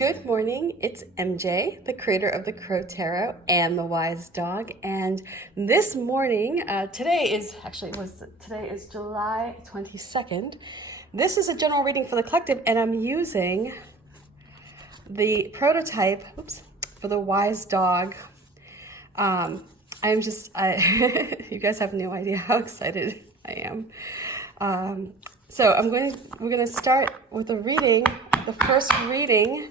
Good morning, it's MJ, the creator of the Crow Tarot and the Wise Dog. And this morning, today is July 22nd. This is a general reading for the collective, and I'm using the prototype, for the Wise Dog. You guys have no idea how excited I am. We're gonna start with a reading, the first reading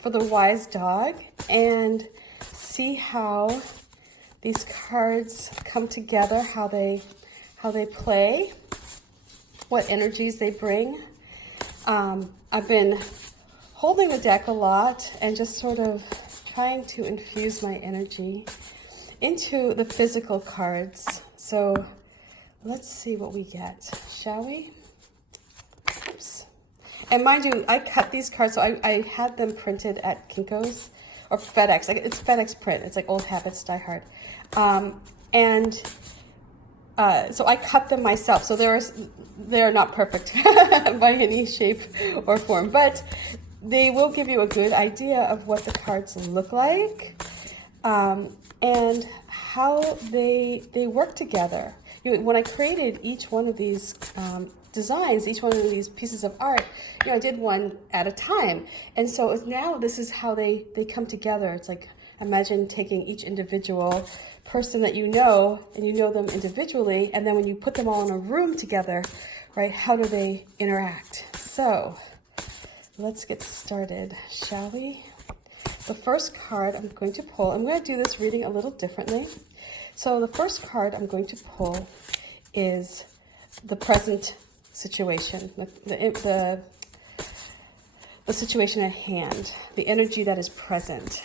for the Wise Dog, and see how these cards come together, how they play, what energies they bring. I've been holding the deck a lot and just sort of trying to infuse my energy into the physical cards. So let's see what we get, shall we? Oops. And mind you, I cut these cards, so I had them printed at Kinko's or FedEx. It's FedEx print. It's like Old Habits Die Hard. So I cut them myself. So they're not perfect by any shape or form, but they will give you a good idea of what the cards look like and how they work together. When I created each one of these designs, each one of these pieces of art, I did one at a time. And so now this is how they come together. It's like, imagine taking each individual person that you know, and you know them individually, and then when you put them all in a room together, right, how do they interact? So let's get started, shall we? The first card I'm going to pull, I'm going to do this reading a little differently. So the first card I'm going to pull is the present situation, the situation at hand, the energy that is present.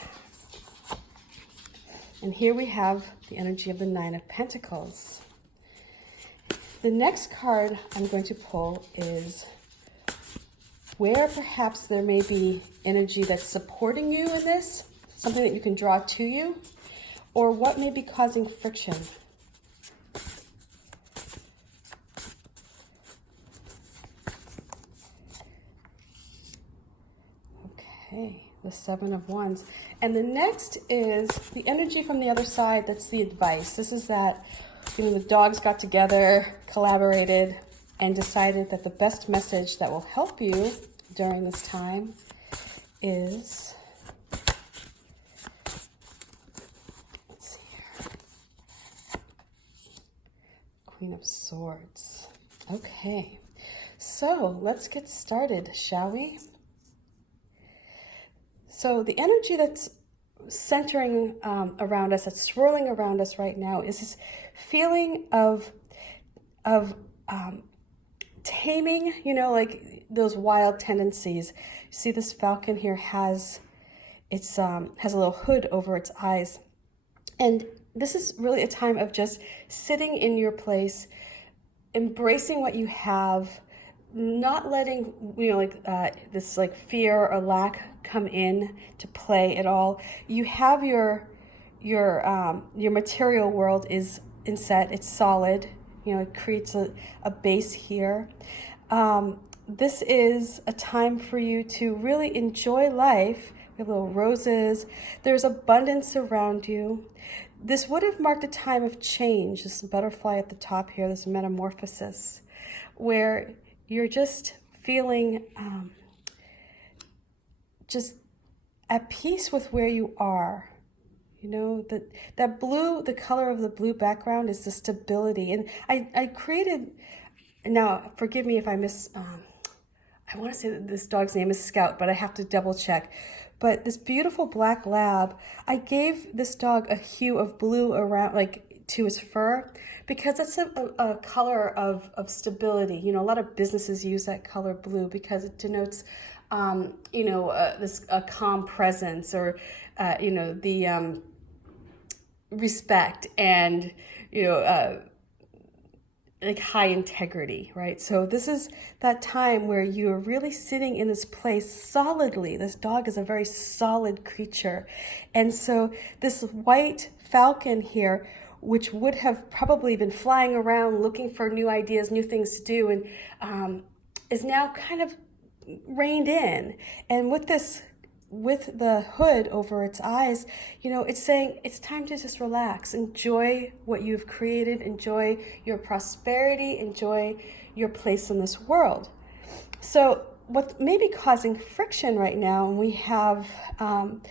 And here we have the energy of the Nine of Pentacles. The next card I'm going to pull is where perhaps there may be energy that's supporting you in this, something that you can draw to you, or what may be causing friction. Okay, the Seven of Wands. And the next is the energy from the other side. That's the advice. This is that, the dogs got together, collaborated, and decided that the best message that will help you during this time is, let's see here, Queen of Swords. Okay, so let's get started, shall we? So the energy that's centering around us, that's swirling around us right now, is this feeling of taming, like those wild tendencies. You see this falcon here has a little hood over its eyes. And this is really a time of just sitting in your place, embracing what you have, not letting this fear or lack come in to play at all. You have your material world is inset, it's solid. It creates a base here. This is a time for you to really enjoy life. We have little roses. There's abundance around you. This would have marked a time of change. This butterfly at the top here, this metamorphosis, where you're just feeling just at peace with where you are. That blue, the color of the blue background is the stability. And I created, now forgive me if I I want to say that this dog's name is Scout, but I have to double check. But this beautiful black lab, I gave this dog a hue of blue around, to his fur, because it's a color of stability. A lot of businesses use that color blue because it denotes, a calm presence, or, the respect and, high integrity, right? So this is that time where you're really sitting in this place solidly. This dog is a very solid creature. And so this white falcon here, which would have probably been flying around looking for new ideas, new things to do, and is now kind of reined in. And with this with the hood over its eyes, you know, it's saying it's time to just relax, enjoy what you've created, enjoy your prosperity, enjoy your place in this world. So what may be causing friction right now, and we have, and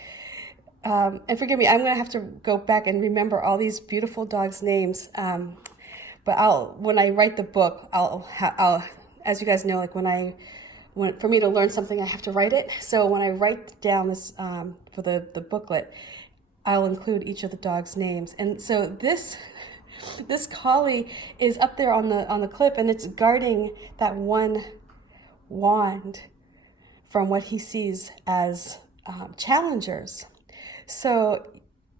forgive me, I'm going to have to go back and remember all these beautiful dogs' names. But when I write the book, I'll, as you guys know, like for me to learn something, I have to write it. So when I write down this for the booklet, I'll include each of the dogs' names. And so this collie is up there on the cliff, and it's guarding that one wand from what he sees as challengers. So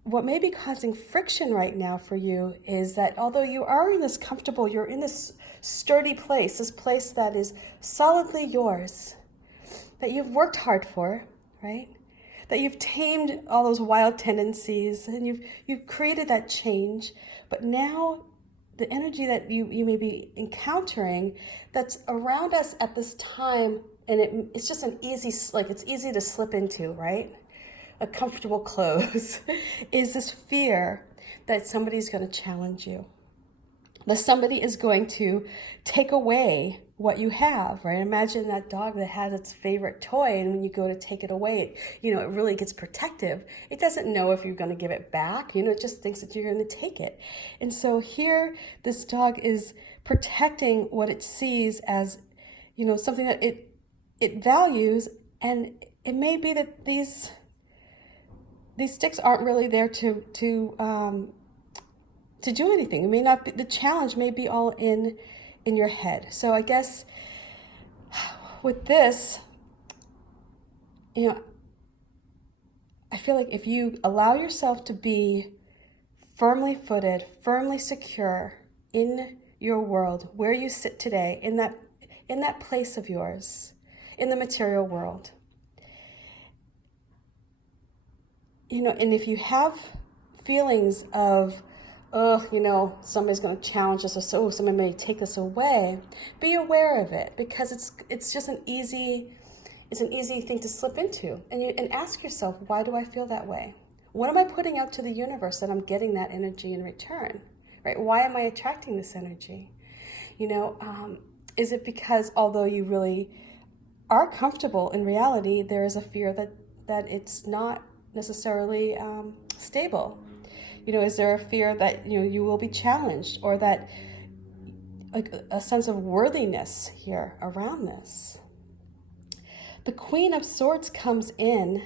what may be causing friction right now for you is that although you are in this comfortable, you're in this sturdy place, this place that is solidly yours, that you've worked hard for, right? That you've tamed all those wild tendencies and you've created that change. But now the energy that you may be encountering that's around us at this time, and it's just it's easy to slip into, right? A comfortable clothes, is this fear that somebody's going to challenge you, that somebody is going to take away what you have, right? Imagine that dog that has its favorite toy, and when you go to take it away, it really gets protective. It doesn't know if you're going to give it back, it just thinks that you're going to take it. And so here, this dog is protecting what it sees as, something that it values, and it may be that these sticks aren't really there to do anything. It may not be, the challenge may be all in your head. So I guess with this, I feel like if you allow yourself to be firmly footed, firmly secure in your world, where you sit today, in that place of yours, in the material world, and if you have feelings of, somebody's going to challenge us, or so somebody may take this away, be aware of it, because it's just an easy thing to slip into, and ask yourself, why do I feel that way? What am I putting out to the universe that I'm getting that energy in return, right? Why am I attracting this energy? Is it because although you really are comfortable, in reality, there is a fear that it's not necessarily stable? Is there a fear that you will be challenged, or that a sense of worthiness here around this? The Queen of Swords comes in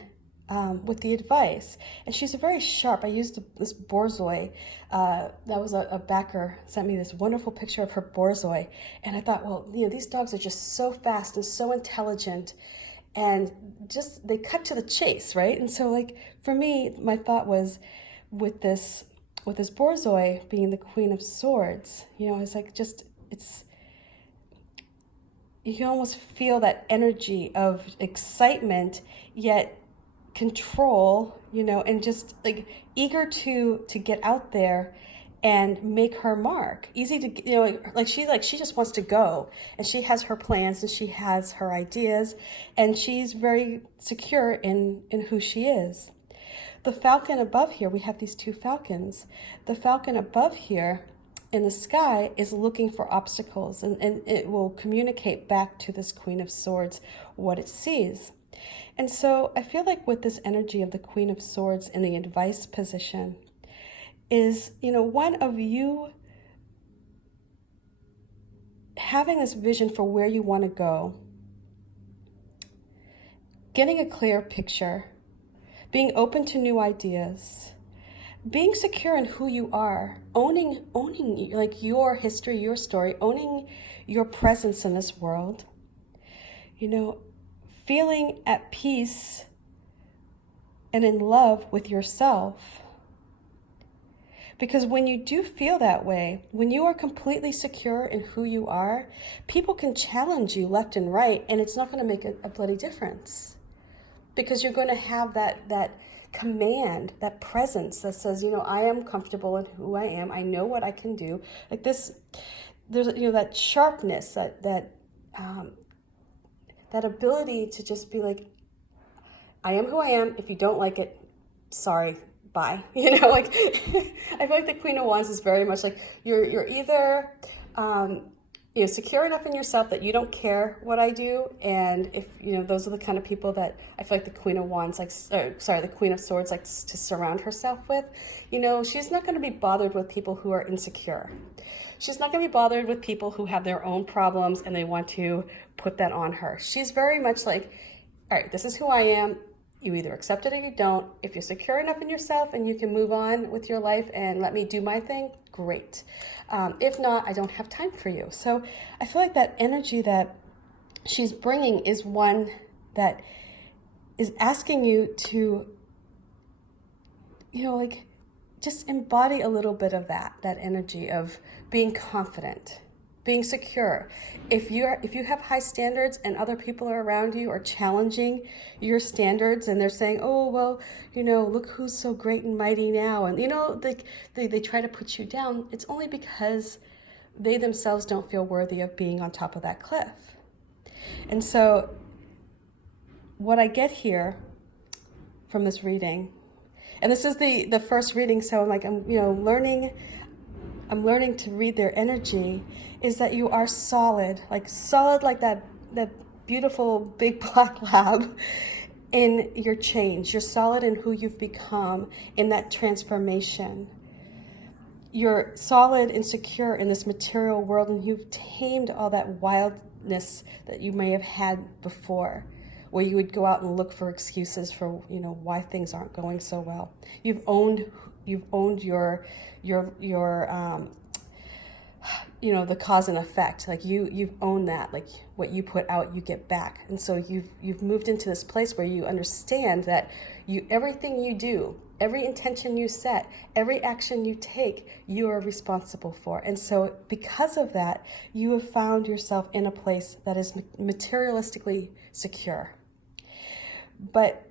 with the advice, and she's very sharp. I used this borzoi. That was a backer sent me this wonderful picture of her borzoi, and I thought, well, these dogs are just so fast and so intelligent, and just they cut to the chase, right? And so, for me, my thought was, with this borzoi being the Queen of Swords, it's you can almost feel that energy of excitement, yet control, and just eager to get out there and make her mark. Easy to, she just wants to go, and she has her plans, and she has her ideas, and she's very secure in who she is. The falcon above here, we have these two falcons. The falcon above here in the sky is looking for obstacles, and it will communicate back to this Queen of Swords what it sees. And so I feel like with this energy of the Queen of Swords in the advice position is, one of you having this vision for where you want to go, getting a clear picture, being open to new ideas, being secure in who you are, owning your history, your story, owning your presence in this world, feeling at peace and in love with yourself. Because when you do feel that way, when you are completely secure in who you are, people can challenge you left and right, and it's not going to make a bloody difference. Because you're going to have that command, that presence that says, I am comfortable in who I am. I know what I can do. There's that sharpness, that ability to just be I am who I am. If you don't like it, sorry, bye. You know, like I feel like the Queen of Wands is very much like you're either you know, secure enough in yourself that you don't care what I do, and if you know, those are the kind of people that I feel like the Queen of Wands the Queen of Swords likes to surround herself with. You know, she's not going to be bothered with people who are insecure. She's not going to be bothered with people who have their own problems and they want to put that on her. She's very much like, all right, this is who I am. You either accept it or you don't. If you're secure enough in yourself and you can move on with your life and let me do my thing, great. If not, I don't have time for you. So I feel like that energy that she's bringing is one that is asking you to, you know, like just embody a little bit of that energy of being confident, being secure. If you have high standards and other people are around you are challenging your standards and they're saying, oh, well, you know, look who's so great and mighty now. And, you know, they try to put you down. It's only because they themselves don't feel worthy of being on top of that cliff. And so what I get here from this reading, and this is the first reading, so I'm learning to read their energy, is that you are solid like that beautiful big black lab in your change. You're solid in who you've become in that transformation. You're solid and secure in this material world, and you've tamed all that wildness that you may have had before, where you would go out and look for excuses for, you know, why things aren't going so well. You've owned your you know, the cause and effect. Like you've owned that, like what you put out, you get back. And so you've moved into this place where you understand that everything you do, every intention you set, every action you take, you are responsible for. And so because of that, you have found yourself in a place that is materialistically secure. But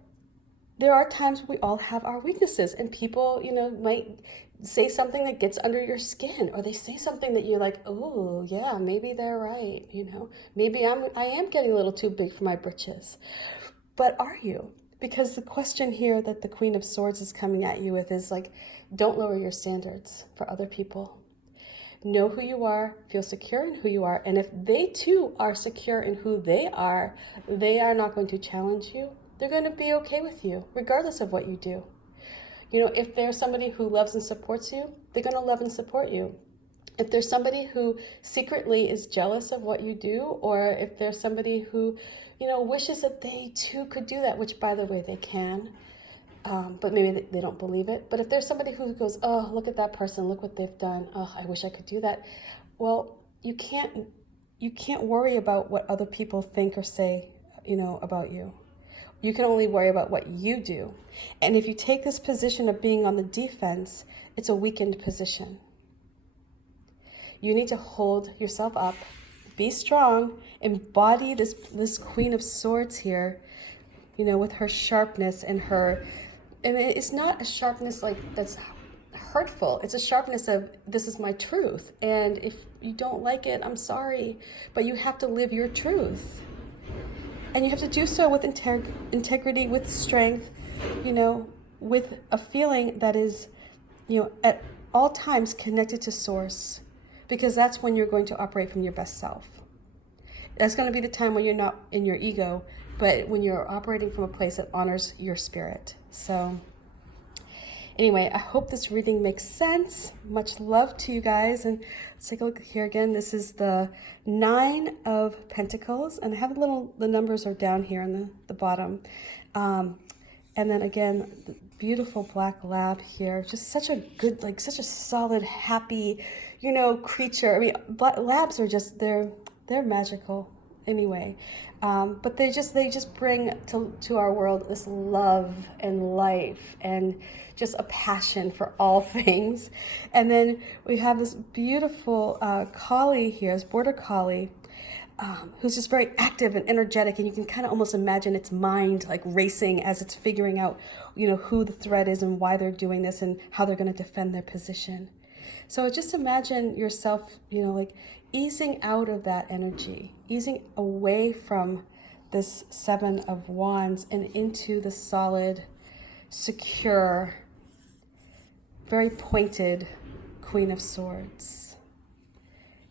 there are times we all have our weaknesses, and people, you know, might say something that gets under your skin, or they say something that you're like, oh yeah, maybe they're right, you know, maybe I am getting a little too big for my britches. But are you? Because the question here that the Queen of Swords is coming at you with is like, don't lower your standards for other people. Know who you are, feel secure in who you are, and if they too are secure in who they are not going to challenge you. They're going to be okay with you, regardless of what you do. You know, if there's somebody who loves and supports you, they're going to love and support you. If there's somebody who secretly is jealous of what you do, or if there's somebody who, you know, wishes that they too could do that, which by the way, they can, but maybe they don't believe it. But if there's somebody who goes, oh, look at that person, look what they've done. Oh, I wish I could do that. Well, you can't worry about what other people think or say, you know, about you. You can only worry about what you do. And if you take this position of being on the defense, it's a weakened position. You need to hold yourself up, be strong, embody this Queen of Swords here, you know, with her sharpness and it's not a sharpness like that's hurtful. It's a sharpness of, this is my truth. And if you don't like it, I'm sorry, but you have to live your truth. And you have to do so with integrity, with strength, you know, with a feeling that is, you know, at all times connected to source, because that's when you're going to operate from your best self. That's going to be the time when you're not in your ego, but when you're operating from a place that honors your spirit. So anyway, I hope this reading makes sense. Much love to you guys. And let's take a look here again. This is the Nine of Pentacles. And I have the numbers are down here on the bottom. And then again, the beautiful black lab here. Just such a good, like such a solid, happy, you know, creature. I mean, labs are just, they're magical anyway. But they just bring to our world this love and life and just a passion for all things. And then we have this beautiful collie here, this border collie, who's just very active and energetic, and you can kind of almost imagine its mind like racing as it's figuring out, you know, who the threat is and why they're doing this and how they're going to defend their position. So just imagine yourself, you know, like easing out of that energy, easing away from this Seven of Wands and into the solid, secure, very pointed Queen of Swords.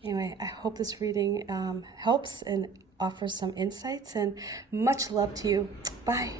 Anyway, I hope this reading helps and offers some insights, and much love to you. Bye.